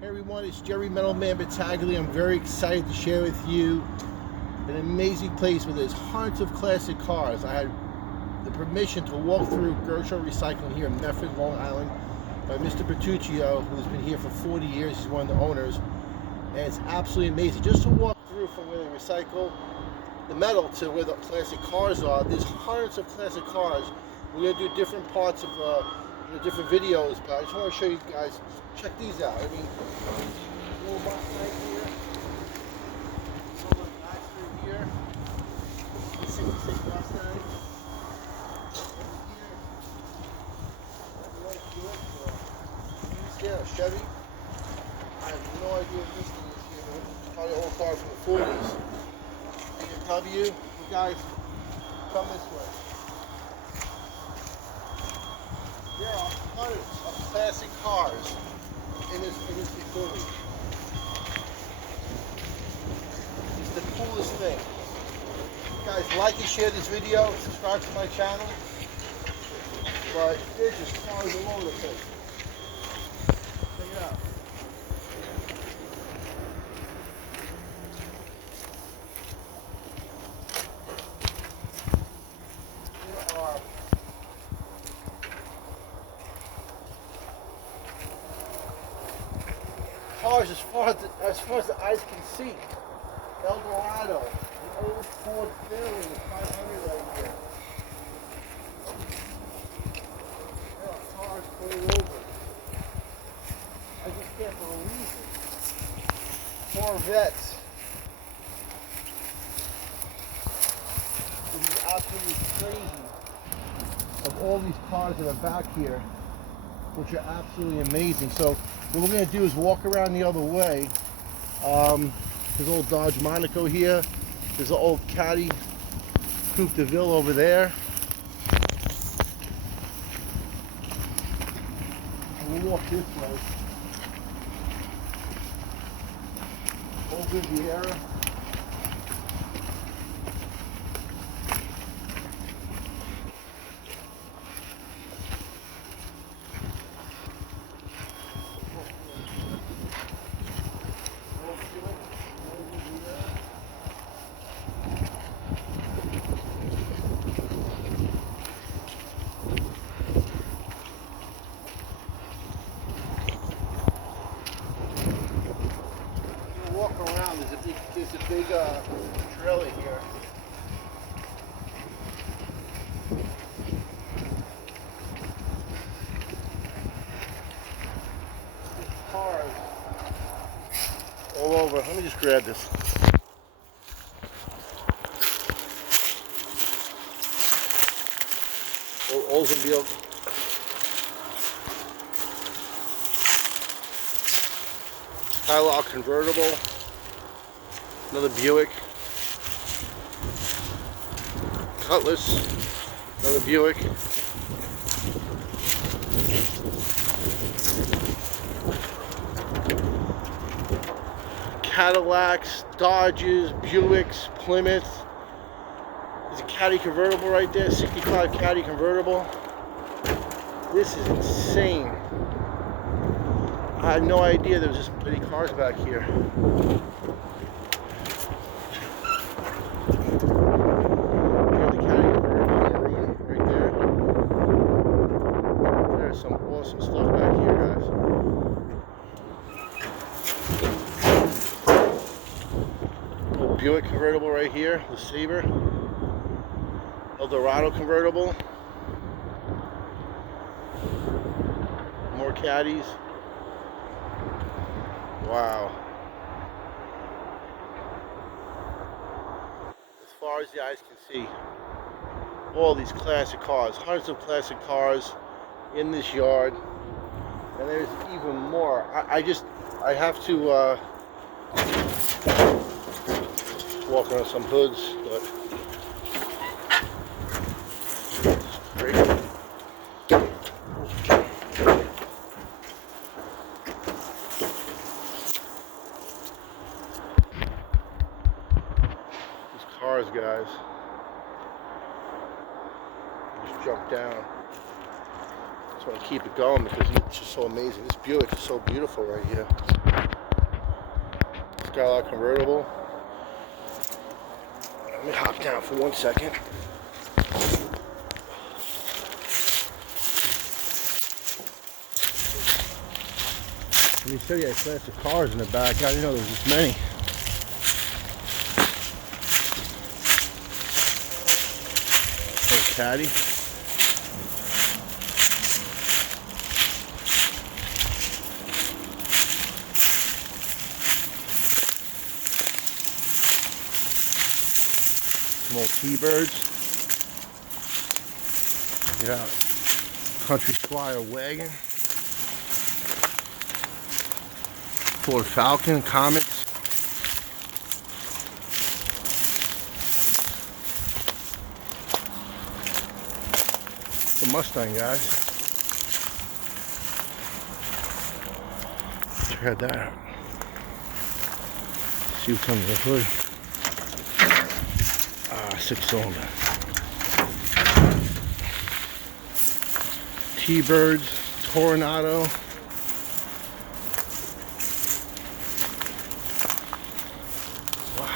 Hey everyone, it's Jerry Metalman Battaglia. I'm very excited to share with you an amazing place where there's hundreds of classic cars. I had the permission to walk through Gershon Recycling here in Medford Long Island by Mr. Bertuccio, who's been here for 40 years. He's one of the owners, and it's absolutely amazing. Just to walk through from where they recycle the metal to where the classic cars are. There's hundreds of classic cars. We're going to do different parts of different videos, but I just want to show you guys. Check these out. I mean, little Mustang here, little Master here, 66 Mustang. Over here, yeah, Chevy. I have no idea what this thing is here, but it's probably an old car from the 40s. BMW. You guys, come this way. There are hundreds of classic cars in this facility. It's the coolest thing. Guys, like and share this video, subscribe to my channel. But there's just cars all over the place. Check it out. There are cars as far as the eyes can see. Eldorado, the old Ford Fairlane, the 500 right here. There are cars all over. I just can't believe it. Corvettes. This is absolutely crazy. Of all these cars that are back here, which are absolutely amazing. So what we're going to do is walk around the other way. There's an old Dodge Monaco here. There's an old Caddy Coupe de Ville over there. And we'll walk this way. Old Riviera. Walk around. There's a big trailer here. Cars all over. Let me just grab this. Old Oldsmobile. Cadillac convertible, another Buick, Cutlass, another Buick, Cadillacs, Dodges, Buicks, Plymouth. There's a Caddy convertible right there, 65 Caddy convertible. This is insane. I had no idea there was this many cars back here. There's the Caddy convertible right there. There's some awesome stuff back here, guys. Old Buick convertible right here, the Sabre. Eldorado convertible. More Caddies. Wow. As far as the eyes can see, all these classic cars, hundreds of classic cars in this yard. And there's even more. I have to walk on some hoods, but it's great. Cars, guys. Just jump down. That's want to keep it going because it's just so amazing. This Buick is so beautiful right here. Skyline convertible. Let me hop down for 1 second. Let me show you a class of cars in the back. I didn't know there was this many. Old Caddy. Some old T-Birds. Yeah. Country Squire wagon. Ford Falcon, Comets. The Mustang, guys. Check that out. See what's under the hood. 6-cylinder. T-Birds, Toronado. Wow.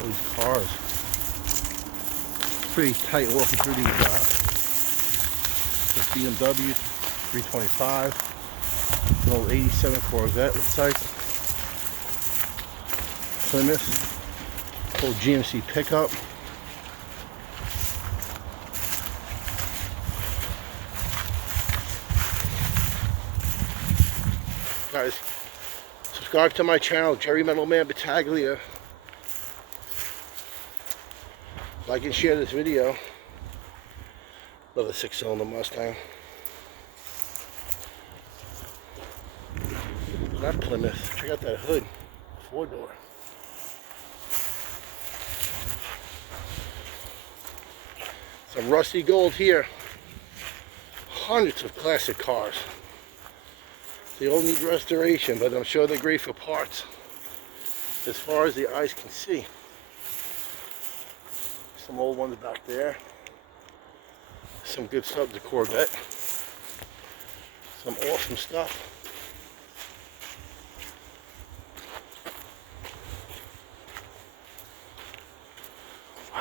Those cars. Pretty tight walking through these this BMW 325, an old 87 Corvette looks like, Plymouth, old GMC pickup, guys. Subscribe to my channel, Jerry Metalman Battaglia. Like and share this video. Another 6-cylinder Mustang. That Plymouth. Check out that hood. 4-door. Some rusty gold here. Hundreds of classic cars. They all need restoration, but I'm sure they're great for parts. As far as the eyes can see. Some old ones back there. Some good stuff, the Corvette. Some awesome stuff. Wow.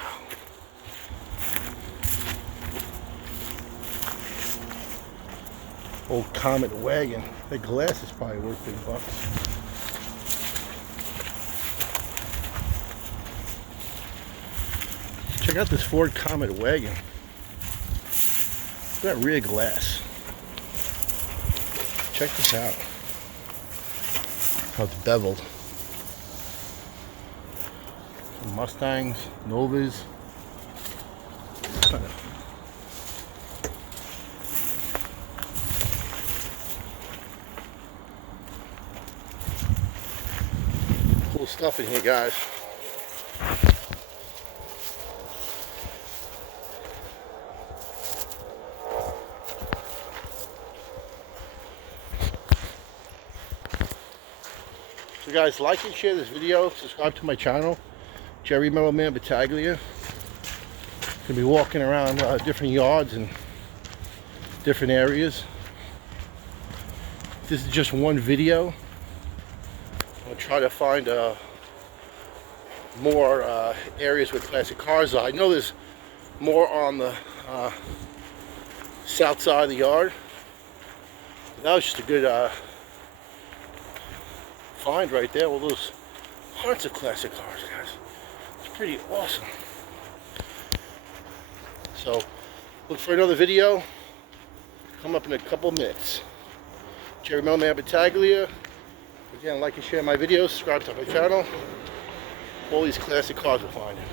Old Comet wagon. The glass is probably worth big bucks. Check out this Ford Comet wagon. Look at that rear glass. Check this out. How it's beveled. Some Mustangs, Novas. Cool stuff in here, guys. So guys, like and share this video, subscribe to my channel, Jerry Metalman Battaglia. Gonna be walking around different yards and different areas. This is just one video. I'll try to find more areas with classic cars. I know there's more on the south side of the yard. That was just a good find right there. All those hearts of classic cars, guys. It's pretty awesome. So look for another video. Come up in a couple minutes. Jerry Metalman Battaglia. Again, like and share my videos. Subscribe to my channel. All these classic cars we're finding.